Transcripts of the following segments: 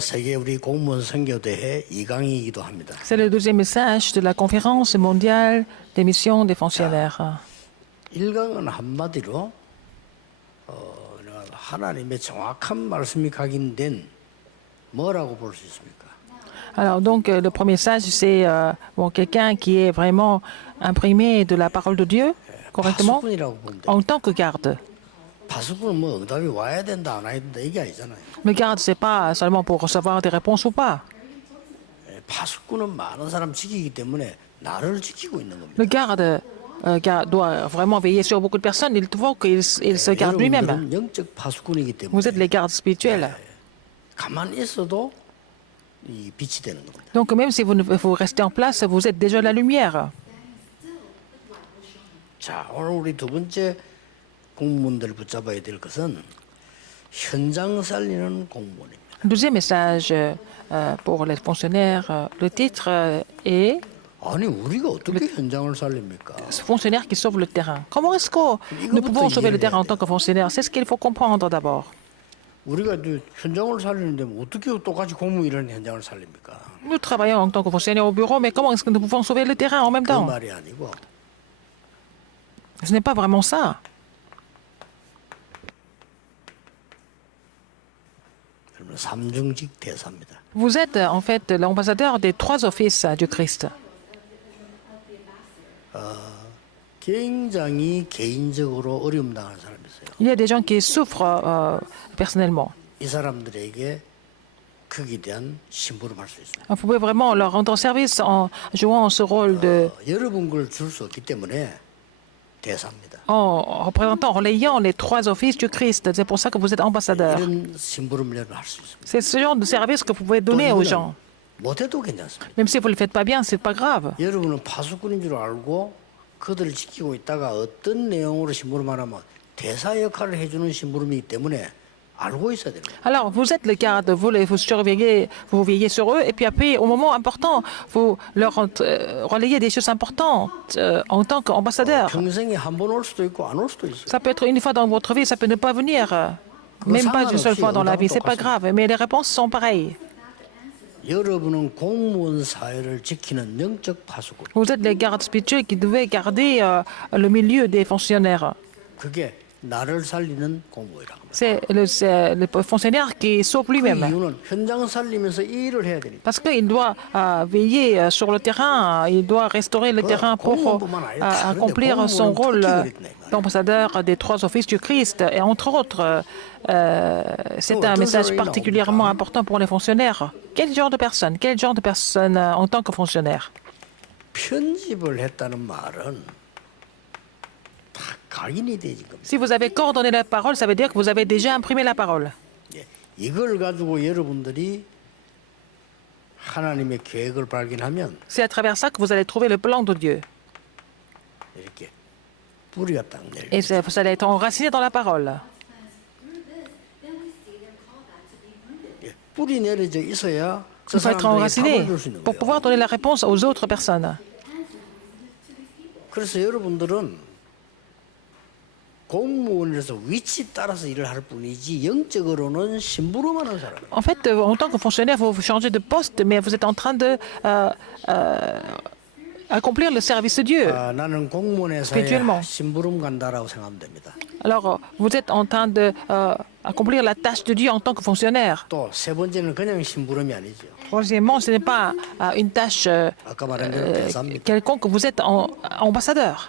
세계 우리 공무원 선교대회 2강이기도 합니다. C'est le deuxième message de la conférence mondiale des missions des fonctionnaires. 1강은 한마디로 하나님의 정확한 말씀이 각인된 뭐라고 볼 수 있습니까? Alors donc le premier message c'est quelqu'un qui est vraiment imprimé de la parole de Dieu correctement 파수꾼이라고 보면 돼요. en tant que garde. 파수꾼은 뭐 응답이 와야 된다 안 와야 된다 이게 아니잖아요. Le garde c'est pas seulement pour recevoir des réponses ou pas. 파수꾼은 많은 사람 지키기 때문에 나를 지키고 있는 겁니다. Le garde doit vraiment veiller sur beaucoup de personnes. Il faut qu'il se garde lui-même. 여러분들은 영적 파수꾼이기 Vous êtes 때문에 les gardes spirituels. 가만히 있어도 이 빛이 되는 겁니다. Donc même si vous restez en place, vous êtes déjà la lumière. 자, 오늘 우리 두 번째 공무원들 붙잡아야 될 것은 현장 살리는 공무원입니다. Deuxième message pour les fonctionnaires, le titre est 아니 우리가 어떻게 현장을 살립니까? fonctionnaires qui sauvent le terrain. Comment est-ce que nous pouvons sauver le terrain en tant que fonctionnaires? C'est ce qu'il faut comprendre d'abord. 우리가 현장을 살리는데 어떻게 똑같이 공무 일하는 현장을 살립니까? Nous travaillons en tant que fonctionnaires au bureau, mais comment est-ce que nous pouvons sauver le terrain en même 그 temps? 말이 아니고 Ce n'est pas vraiment ça. 여러분 삼중직 대사입니다. Vous êtes en fait l'ambassadeur des trois offices du Christ. 굉장히 개인적으로 어려움 당하는 사람이 있어요. Il y a des gens qui souffrent personnellement. 이 사람들에게 거기에 대한 심부름할 수 있어요. Vous pouvez vraiment leur rendre service en jouant ce rôle 여러분 걸 줄 수 없기 때문에 대사입니다. en représentant, en relayant les trois offices du Christ. C'est pour ça que vous êtes ambassadeur. 이런 심부름을 할 수 있습니다. C'est ce genre de service que vous pouvez donner aux gens. 못해도 괜찮습니다. Même si vous ne le faites pas bien, c'est pas grave. 여러분은 파수꾼인 줄 알고 그들을 지키고 있다가 어떤 내용으로 심부름하냐면 대사 역할을 해주는 심부름이기 때문에 알고 있어야 됩니다. Alors, vous êtes le garde, vous surveillez, vous veillez sur eux, et puis après, au moment important, vous leur relayez des choses importantes en tant qu'ambassadeur. 평생에 한 번 올 수도 있고 안 올 수도 있어요. Ça peut être une fois dans votre vie, ça peut ne pas venir. Même pas une seule fois dans la vie, c'est pas grave, mais les réponses sont pareilles. 여러분은 공무원 사회를 지키는 영적 파수꾼. Vous êtes les gardes spirituels qui devaient garder le milieu des fonctionnaires. 그게 나를 살리는 공무원이라고 합니다. C'est le fonctionnaire qui sauve 그 lui-même. 이유는 현장 살리면서 이 일을 해야 되니까. Parce qu'il doit veiller sur le terrain, il doit restaurer le terrain pour accomplir son rôle d'ambassadeur des trois offices du Christ. Et entre autres, c'est un message particulièrement important pour les fonctionnaires. Quel genre de personne en tant que fonctionnaire? 편집을 했다는 말은 다 각인이 되지 겁니다. Si vous avez coordonné la parole, ça veut dire que vous avez déjà imprimé la parole. 예, 이걸 가지고 여러분들이 하나님의 계획을 발견하면 C'est à travers ça que vous allez trouver le plan de Dieu. 이렇게 뿌리가 딱 내려. Et vous allez être enraciné dans la parole. 예, 뿌리 내려져 있어야 저 Il faut être 사람들에게 enraciné 답을 줄 수 있는 pour 거예요. pouvoir donner la réponse aux autres personnes. 그래서 여러분들은 공무원에서 위치 따라서 일을 할 뿐이지 영적으로는 심부름하는 사람이에요. En fait, en tant que fonctionnaire, vous changez de poste, mais vous êtes en train de accomplir le service de Dieu. 나는 공무원회사에 spirituellement. 심부름 간다라고 생각하면 됩니다. Alors, vous êtes en train de accomplir la tâche de Dieu en tant que fonctionnaire. 또 세 번째는 그냥 심부름이 아니죠. Troisièmement, ce n'est pas une tâche 아까 말한 대로 대사입니다. quelconque, vous êtes ambassadeur.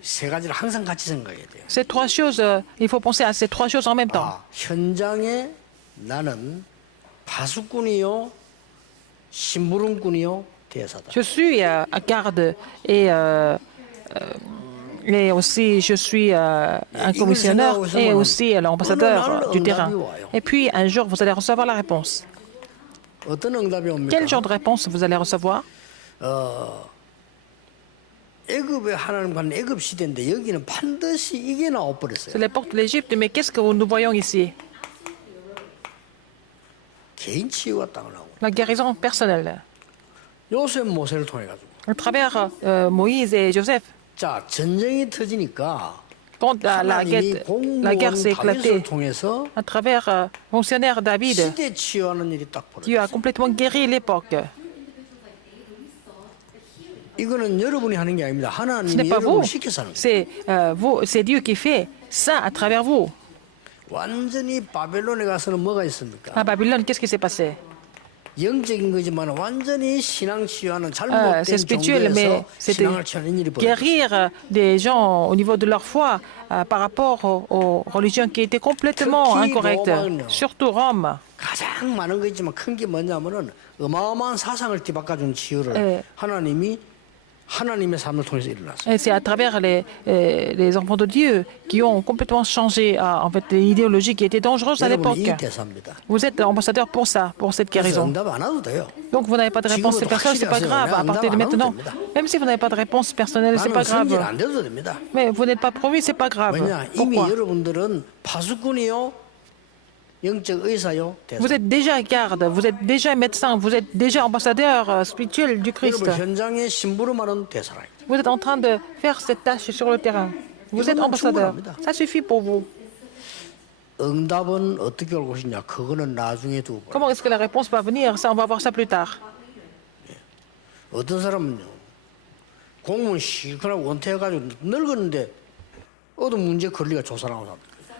세 가지를 항상 같이 생각해야 돼요. Ces trois choses, il faut penser à ces trois choses en même temps. 현장에 나는 파수꾼이요, 심부름꾼이요, 대사다. Je suis à garde et aussi je suis un commissionnaire et aussi l'ambassadeur du terrain. Et puis un jour, vous allez recevoir la réponse. 어떤 응답이 옵니까? Quel genre de réponse vous allez recevoir? 애굽의 하나님과는 애굽 시대인데 여기는 반드시 이게 나와버렸어요. C'est les portes de l'Égypte, mais qu'est-ce que nous voyons ici? 개인 치유가 딱 나오고. La guérison personnelle. 요셉 모세를 통해 가지고. À travers Moïse et Joseph. 자 전쟁이 터지니까 quand la guerre 공무원 s'est 다윗을 éclatée 통해서 à travers fonctionnaire David, 시대 치유하는 일이 딱 Dieu a 벌어졌어요. complètement guéri l'époque. 이거는 여러분이 하는 게 아닙니다. Ce n'est 하나님이 pas vous, 여러분을 시켜서 하는 거예요. c'est Dieu qui fait ça à travers vous. 완전히 바벨론에 가서는 뭐가 있습니까? À Babylone, qu'est-ce qui s'est passé? 영적인 거지만 완전히 신앙 치유하는 잘못된 C'est spirituel, mais 종교에서 c'était 신앙을 치유하는 일이 벌어졌어요. guérir des gens au niveau de leur foi par rapport aux religions qui étaient complètement Turquie, incorrectes. Rome. Surtout Rome. 가장 많은 거 있지만 큰 게 뭐냐면은 어마어마한 사상을 뒤바꿔준 치유를 예. 하나님이 하나님의 삶을 통해서 일어났어요. Et c'est à travers les enfants de Dieu qui ont complètement changé en fait, l'idéologie qui était dangereuse à l'époque. 여러분이 이 대사입니다. Vous êtes ambassadeur pour ça, pour cette 그래서 guérison. 응답 안 와도 돼요. Donc vous n'avez pas de réponse personnelle, c'est pas grave. À partir de maintenant, même si vous n'avez pas de réponse personnelle, c'est pas 나는 승진 grave. 안 돼도 됩니다. Mais vous n'êtes pas promis, c'est pas grave. 왜냐 이미 Pourquoi? 여러분들은 파수꾼이요, 영적 의사요, 대사. Vous êtes déjà garde, vous êtes déjà médecin, vous êtes déjà ambassadeur spirituel du Christ. 여러분 현장에 심부름하는 대사라. Vous êtes en train de faire cette tâche sur le terrain. Vous êtes ambassadeur. Ça suffit pour vous. 응답은 어떻게 올 것이냐? 그거는 나중에 두고. Comment est-ce que la réponse va venir? Ça, on va voir ça plus tard. 어떤 사람은요, 공무원 시큰하고 은퇴해가지고 늙었는데 어떤 문제 걸리가 조사 나온 사람.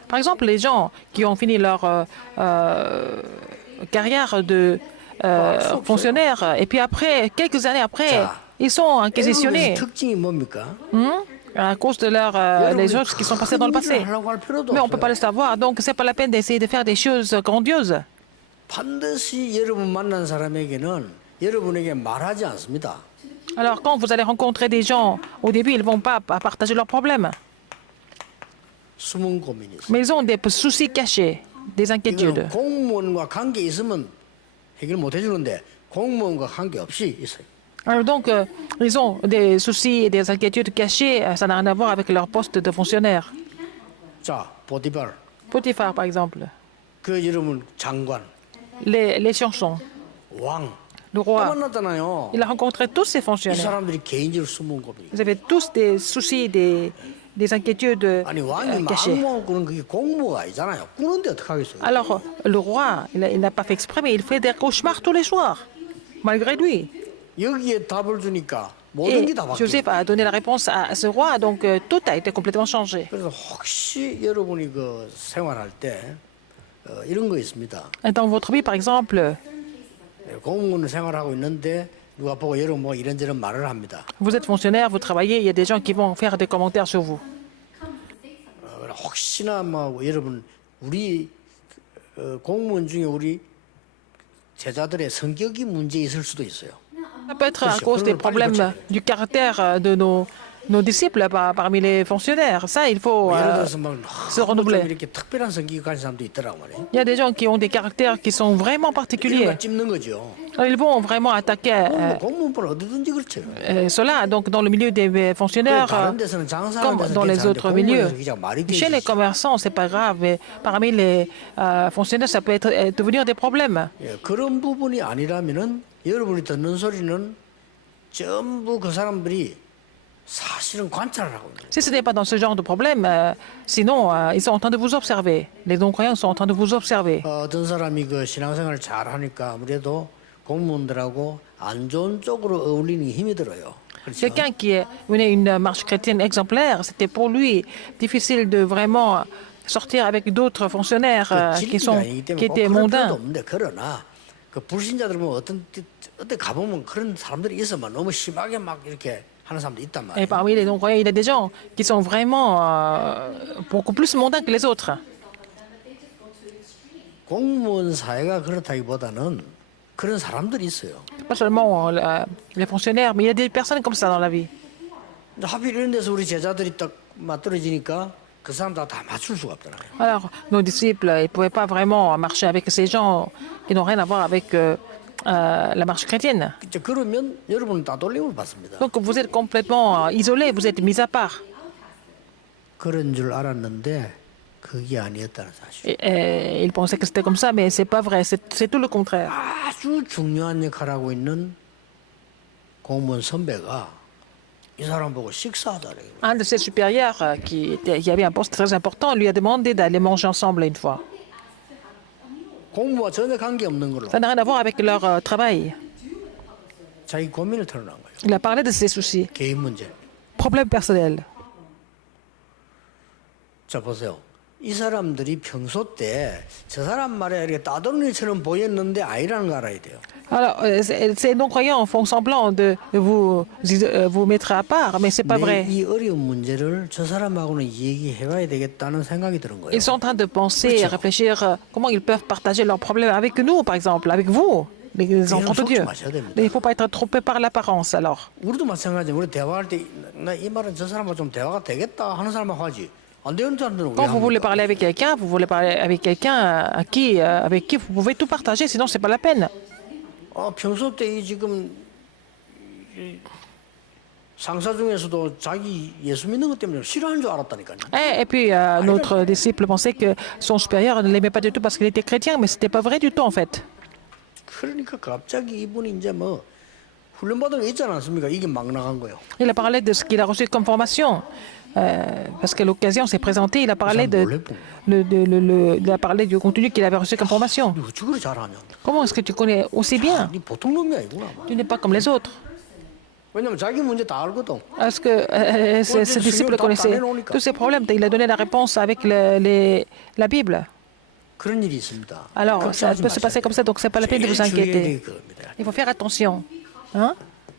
Par exemple, les gens qui ont fini leur carrière de fonctionnaire et puis après, quelques années après, ils sont 에베소의 inquisitionnés 특징이 뭡니까? à cause de les choses qui sont passées dans le passé. 하려고 할 필요도 Mais on ne peut pas 없어요. le savoir, donc c'est pas la peine d'essayer de faire des choses grandioses. 반드시 여러분 만난 사람에게는 여러분에게 말하지 않습니다. Alors quand vous allez rencontrer des gens, au début, ils ne vont pas partager leurs problèmes, 숨은 고민이 있어요. mais ils ont des soucis cachés, des inquiétudes. 이거는 공무원과 관계 있으면 해결 못 해주는데 공무원과 관계 없이 있어요. Alors donc, ils ont des soucis et des inquiétudes cachées, ça n'a rien à voir avec leur poste de fonctionnaire. 자, 보디발, Potiphar, par exemple, 그 여러분 장관, les chansons, 왕, le 다 roi, 만났잖아요. il a rencontré tous ces 이 fonctionnaires. 사람들이 개인적으로 숨은 고민. Ils avaient tous des soucis, des inquiétudes 아니 왕이 cachées. 마음먹고 꾸는 그게 공무가 아니잖아요. 꾸는데 어떡하겠어요? Alors, le roi, il n'a pas fait exprès, mais il fait des cauchemars tous les soirs, malgré lui. 여기에 답을 주니까 모든 Et 게 다 바뀌어. Joseph a donné la réponse à ce roi, donc tout a été complètement changé. 그래서 혹시 여러분이 그 생활할 때 이런 거 있습니다. Et dans votre vie, par exemple, 공무원 생활하고 있는데 누가 보고 여러분 뭐 이런저런 말을 합니다. vous êtes fonctionnaire, vous travaillez, il y a des gens qui vont faire des commentaires sur vous. 혹시나 뭐 여러분 우리 공무원 중에 우리 제자들의 성격이 문제 있을 수도 있어요. Ça peut être à cause des problèmes du caractère de nos disciples parmi les fonctionnaires. Ça, il faut 예를 들어서 막 se 좀 renouveler. 이렇게 특별한 성격이 가진 사람도 있더라고 말이에요. Il y a des gens qui ont des caractères qui sont vraiment particuliers. 이런 거 찝는 거죠. Alors, ils vont vraiment attaquer 공무원은 어디든지 그렇죠. cela. Donc, dans le milieu des fonctionnaires, 다른 데서는 장사하는 comme 데서 dans les 괜찮은데 autres milieux. 공무원에서 그냥 말이 Chez les 되지. commerçants, c'est pas grave, mais parmi les fonctionnaires, ça peut devenir des problèmes. 예, 그런 부분이 아니라면은 여러분이 듣는 소리는 전부 그 사람들이 사실은 관찰을 하고 있는 거예요. Si ce n'est pas dans ce genre de problème, sinon, ils sont en train de vous observer. Les non-croyants sont en train de vous observer. 어떤 사람이 그 신앙생활을 잘 하니까 아무래도 공무원들하고 안 좋은 쪽으로 어울리는 게 힘이 들어요. 그렇죠? Quelqu'un qui menait une marche chrétienne exemplaire, c'était pour lui difficile de vraiment sortir avec d'autres fonctionnaires qui étaient 필요도 mondains. 없는데 그러나 그 불신자들 보면 어때 가보면 그런 사람들이 있어만 너무 심하게 막 이렇게 하는 사람도 있단 Et 말이에요. parmi les non-croyants, il y a des gens qui sont vraiment beaucoup plus mondains que les autres. 공무원 사회가 그렇다기보다는 그런 사람들이 있어요. Pas seulement les fonctionnaires, mais il y a des personnes comme ça dans la vie. 근데 하필 이런 데서 우리 제자들이 딱 맞들어지니까 그 사람 다 맞출 수가 없잖아요. Alors, nos disciples, ils ne pouvaient pas vraiment marcher avec ces gens qui n'ont rien à voir avec la marche chrétienne. 이제 그러면 여러분은 따돌림을 받습니다. Donc, vous êtes complètement isolés, vous êtes mis à part. 그런 줄 알았는데 그게 아니었다는 사실. Et ils pensaient que c'était comme ça, mais c'est pas vrai, c'est tout le contraire. 아주 중요한 역할을 하고 있는 공무원 선배가 이 사람 보고 식사하자래. Un de ses supérieurs qui avait un poste très important lui a demandé d'aller manger ensemble une fois. 공부와 전혀 관계 없는 걸로 Ça n'a rien à voir avec leur travail. 자기 고민을 털어놓은 거예요. Il a parlé de ses soucis, 개인 문제. problèmes personnels. 자 보세요. 이 사람들이 평소 때 저 사람 말에 이렇게 따돌림처럼 보였는데 아니라는 거 알아야 돼요. Alors, ces non-croyants font semblant de vous mettre à part, mais c'est pas vrai. 이 어려운 문제를 저 사람하고는 얘기해봐야 되겠다는 생각이 드는 거예요. Ils sont en train de penser, réfléchir comment ils peuvent partager leurs problèmes avec nous, par exemple, avec vous, les enfants de Dieu. Mais il ne faut pas être trompé par l'apparence, alors. 우리도 마찬가지예요. 우리 대화할 때 나 이 말은 저 사람하고 좀 대화가 되겠다 하는 사람하고 하지. 안 되는 사람들은 왜 Quand vous voulez 합니까? parler avec quelqu'un, vous voulez parler avec quelqu'un avec qui vous pouvez tout partager, sinon c'est pas la peine. 평소 때 이 지금 이 상사 중에서도 자기 예수 믿는 것 때문에 싫어하는 줄 알았다니까요. Et puis, notre disciple pensait que son supérieur ne l'aimait pas du tout parce qu'il était chrétien, mais ce n'était pas vrai du tout en fait. 그러니까 갑자기 이분이 이제 뭐 훈련받은 거 있지 않습니까? 이게 막 나간 거예요. Il a parlé de ce qu'il a reçu comme formation. Parce que l'occasion s'est présentée, il a parlé, il a parlé du contenu qu'il avait reçu comme formation. 어찌 그리 잘하냐? Comment est-ce que tu connais aussi bien? 네 보통 놈이 아니구나. Tu n'es pas comme les autres. 왜냐면 자기 문제 다 알거든. Est-ce que ce disciple connaissait tous ces problèmes? Il a donné la réponse avec la Bible. 그런 일이 있습니다. Alors, ça peut se passer comme ça, donc ce n'est pas la peine de vous inquiéter. Il faut faire attention. Hein?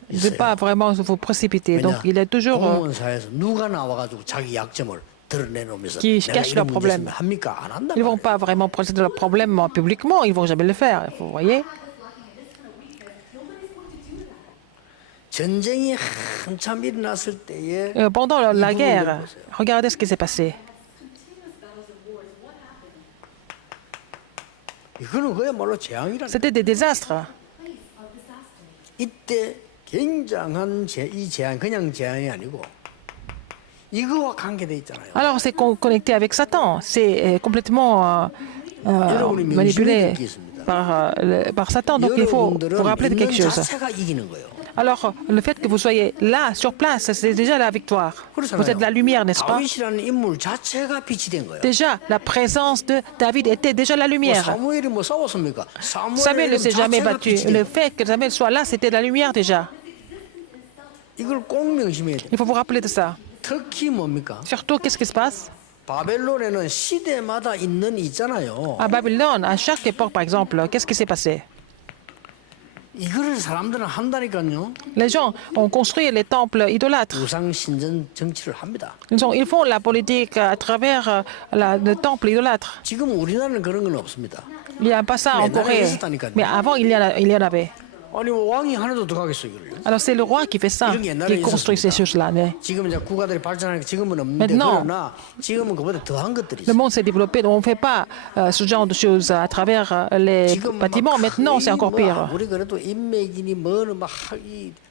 De ne pas vraiment vous précipiter. Donc, il est toujours 공무원사에서 누가 나와가지고 자기 약점을 드러내놓으면서 qui 내가 cachent leurs 이런 문제 problèmes. 있으면 합니까? 안 한단 Ils ne vont 말이에요. pas vraiment présenter leurs problèmes publiquement, ils ne vont jamais le faire. Vous voyez? 전쟁이 한참 일어났을 때에 Pendant la 이분을 guerre, 보세요. regardez ce qui s'est passé. 이거는 그야말로 재앙이라는 C'était des désastres. 이때 굉장한 이 재앙 그냥 재앙이 아니고 이거와 관계돼 있잖아요. Alors, c'est connecté avec Satan. C'est complètement manipulé par Satan. Donc, il faut vous rappeler de quelque 믿는 chose. 자체가 이기는 거예요. Alors, le fait que vous soyez là, sur place, c'est déjà la victoire. Vous êtes la lumière, n'est-ce pas? 다윗이라는 인물 자체가 빛이 된 거예요. Déjà, la présence de David était déjà la 뭐 lumière. 사무엘이 뭐 싸웠습니까? Samuel ne s'est jamais 자체가 battu. 빛이 된 Le 거예요. fait que Samuel soit là, c'était la lumière déjà. 이걸 꼭 명심해야 돼요. Il faut vous rappeler de ça. 특히 뭡니까? Surtout, qu'est-ce qui se passe? 바벨론에는 시대마다 있는 있잖아요. À Babylone, à chaque époque, par exemple, qu'est-ce qui s'est passé? 이거를 사람들은 한다니까요. Les gens ont construit les temples idolâtres. 우상 신전 정치를 합니다. Ils font la politique à travers le temple idolâtre. 지금 우리나라는 그런 건 없습니다. Il n'y a pas ça en Corée. Mais avant, il y en avait. 아니 뭐 왕이 하나도 더 가겠어 이걸요. Alors c'est le roi qui fait ça, qui construit ces choses-là. Mais 지금 이제 국가들이 발전하니까 지금은 없는데 Maintenant, 그러나 지금은 그보다 더한 것들이 le 있어요. monde s'est développé, donc on ne fait pas ce genre de choses à travers les 지금 bâtiments. Maintenant, c'est encore pire. 우리 그래도 인맥이니 뭐는 막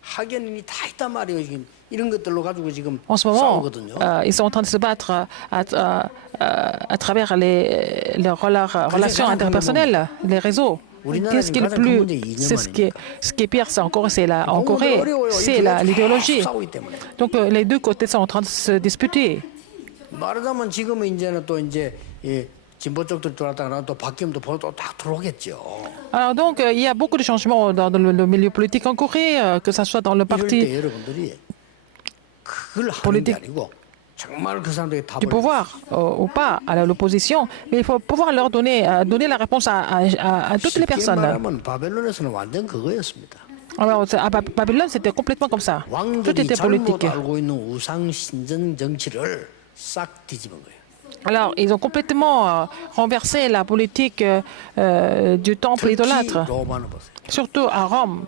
학연이니 다 있단 말이에요. 지금 이런 것들로 가지고 지금 En ce moment, 싸우거든요. ils sont en train de se battre à travers leurs relations interpersonnelles, les réseaux. Qu'est-ce qui est le plus, ce qui est pire, c'est en Corée, c'est l'idéologie. Donc les deux côtés sont en train de se disputer. 말하자면 지금은 이제는 또 이제 이 진보 쪽들 들어왔다가 또 바뀌면 또다 들어오겠죠. Alors donc il y a beaucoup de changements dans le milieu politique en Corée, que ce soit dans le 이럴 때 parti 여러분들이 그걸 하는 게 아니고 정말 그 사람들에게 du 답을 pouvoir ou pas à l'opposition, mais il faut pouvoir leur donner la réponse à toutes les 쉽게 personnes. 말하면 바벨론에서는 완전 그거였습니다. Alors à Babylone, c'était complètement comme ça. Tout 왕들이 était 잘못 politique. 알고 있는 우상 신전 정치를 싹 뒤집은 거예요. Alors, ils ont complètement renversé la politique du temple 특히 idolâtre, 로마는 보세요. surtout à Rome.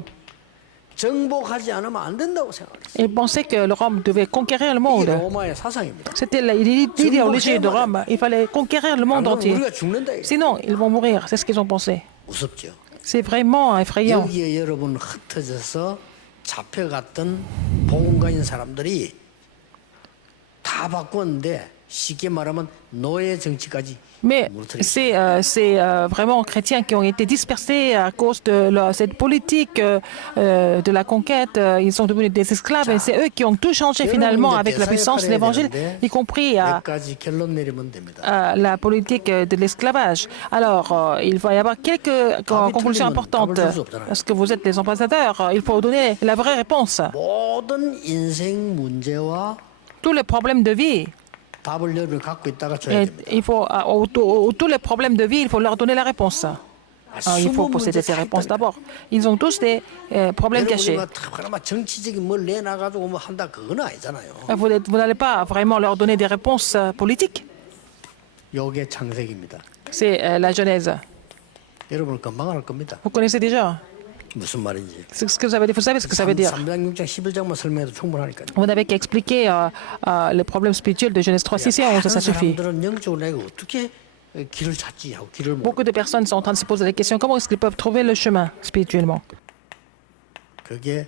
정복하지 않으면 안 된다고 생각했어요. Ils pensaient que le Rome devait conquérir le 이게 monde. 로마의 사상입니다. C'était l'idéologie de Rome. Il fallait conquérir le monde 안 그러면 entier. 우리가 죽는다. 이거예요. Sinon, ils vont mourir. C'est ce qu'ils ont pensé. 무섭죠. C'est vraiment effrayant. 여기에 여러분 흩어져서 잡혀갔던 보험가인 사람들이 다 바꿨는데 쉽게 말하면 노예 정치까지 Mais 무너뜨렸어요. c'est vraiment chrétiens qui ont été dispersés à cause de cette politique de la conquête. Ils sont devenus des esclaves et c'est eux qui ont tout changé finalement avec la puissance de l'évangile, y compris 몇 가지 결론 내리면 됩니다. la politique de l'esclavage. Alors, il va y avoir quelques conclusions importantes. Parce que vous êtes les ambassadeurs, il faut donner la vraie réponse. 모든 인생 문제와 Tous les problèmes de vie, 답을 여러분이 갖고 있다가 줘야 et 됩니다. il faut, tous les problèmes de vie, il faut leur donner la réponse. Il faut posséder ces réponses d'abord. Ils ont tous des problèmes cachés. 여러분이 정치적인 뭘 내놔가지고 뭐 한다 그건 아니잖아요. Vous n'allez pas vraiment leur donner des réponses politiques. 요게 창세기입니다. C'est la Genèse. 여러분 금방 알 겁니다. Vous connaissez déjà. 무슨 말인지. C'est ce que ça veut dire. Vous savez ce que ça veut dire. 3장, 6장, 11장만 설명해도 충분하니까요. Vous n'avez qu'à expliquer les problèmes spirituels de Genèse 3, 6 et 11, ça suffit. 사람들은 영적으로 내가 어떻게 길을 찾지 하고 길을 못. Beaucoup de personnes sont en train de se poser la question comment est-ce qu'ils peuvent trouver le chemin spirituellement. 그게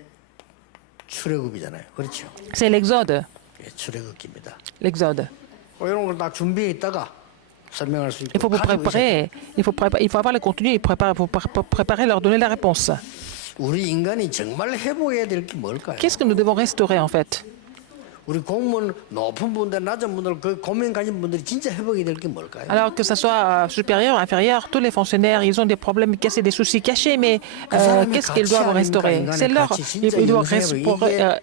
출애굽이잖아요. 그렇죠? C'est l'Exode. 예, 출애굽기입니다. L'Exode. 이런 걸 다 준비해 있다가 설명할 수 있고. Il faut vous préparer. Il faut avoir le contenu. Il faut préparer, leur donner la réponse. 우리 인간이 정말 회복해야 될 게 뭘까요? Qu'est-ce que nous devons restaurer en fait? 우리 공무원 높은 분들, 낮은 분들, 그 고민 가진 분들이 진짜 회복이 될 게 뭘까요? Alors que ce soit supérieur, inférieur, tous les fonctionnaires, ils ont des problèmes cachés, des soucis cachés, mais qu'est-ce qu'ils doivent restaurer? C'est leur,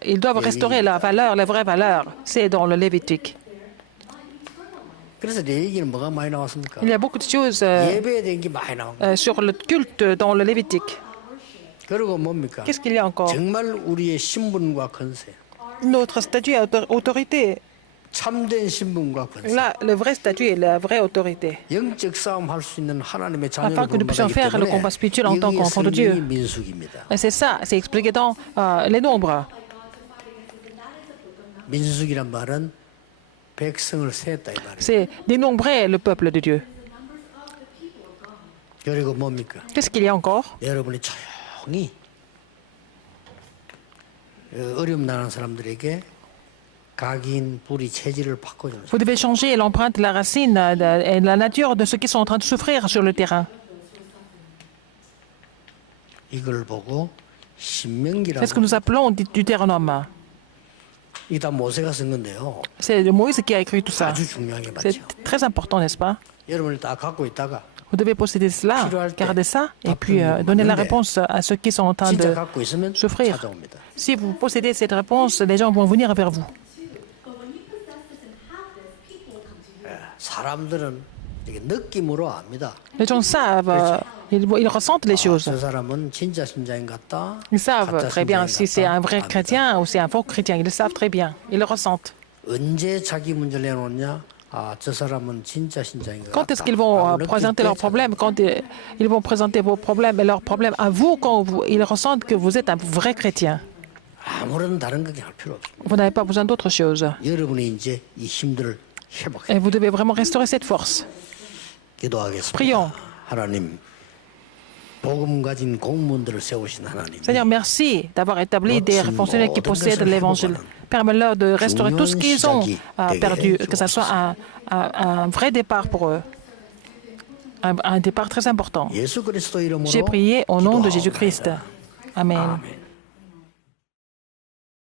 ils doivent restaurer la valeur, la vraie valeur. C'est dans le Lévitique. 그래서 내 얘기는 뭐가 많이 나왔습니까? Il y a beaucoup de choses 예배에 대한 게 많이 나옵니다. sur le culte dans le Lévitique. 그리고 뭡니까? Qu'est-ce qu'il y a encore? 정말 우리의 신분과 권세, Notre statut et autorité. 참된 신분과 권세, Là, le vrai statut et la vraie autorité. 영적 싸움 할 수 있는 하나님의 Afin 자녀로 que nous puissions 부름받기 faire le 때문에 combat spirituel en tant 여기에 qu'enfant de Dieu. 설명이 민수기입니다. Et c'est ça, c'est expliqué dans les nombres. 민수기란 말은 백성을 세었다 이 말이에요. C'est dénombrer le peuple de Dieu. 그리고 뭡니까? Qu'est-ce qu'il y a encore? 여러분이 조용히 어려움 당하는 사람들에게 각인, 뿌리, 체질을 바꿔주는 Vous devez changer l'empreinte, la racine et la nature de ceux qui sont en train de souffrir sur le terrain. 이걸 보고 C'est ce que 신명기라고 nous appelons du Deutéronome. 이게 다 모세가 쓴 건데요. C'est Moïse qui a écrit tout ça. 아주 중요한 게 C'est 맞죠. très important, n'est-ce pas? 여러분이 다 갖고 있다가 Vous devez posséder cela, garder ça, et puis donner la réponse à ceux qui sont en train 진짜 de 갖고 있으면 souffrir. 찾아옵니다. Si vous possédez cette réponse, les gens vont venir vers vous. 사람들은 이게 느낌으로 압니다. Les gens savent, ils ressentent les choses. 저 사람은 진짜 신자인 같다. Ils savent 가짜 très bien 신자인 si c'est 같다. un vrai 압니다. chrétien ou c'est un faux chrétien. Ils le savent très bien. Ils le ressentent. 언제 자기 문제를 내놓냐? 저 사람은 진짜 신자인 것 Quand 같다. est-ce qu'ils vont 라고 느낄 présenter 때 leurs problèmes? Quand ils vont présenter vos problèmes et leurs problèmes à vous, quand ils ressentent que vous êtes un vrai chrétien. 아무런 다른 걱정 할 필요 없습니다. Vous n'avez pas besoin d'autre chose. 여러분이 이제 이 힘들을 회복해. Et vous devez vraiment restaurer cette force. 기도하겠습니다. Prions. 하나님, 복음 가진 공무원들을 세우신 하나님. Seigneur, merci d'avoir établi des fonctionnaires qui possèdent l'évangile. Permets-leur de restaurer tout ce qu'ils ont perdu, que ce soit un vrai départ pour eux. Un départ très important. 예수 그리스도 이름으로 J'ai prié au nom de 기도하옵나이다. Jésus-Christ. Amen. 아멘.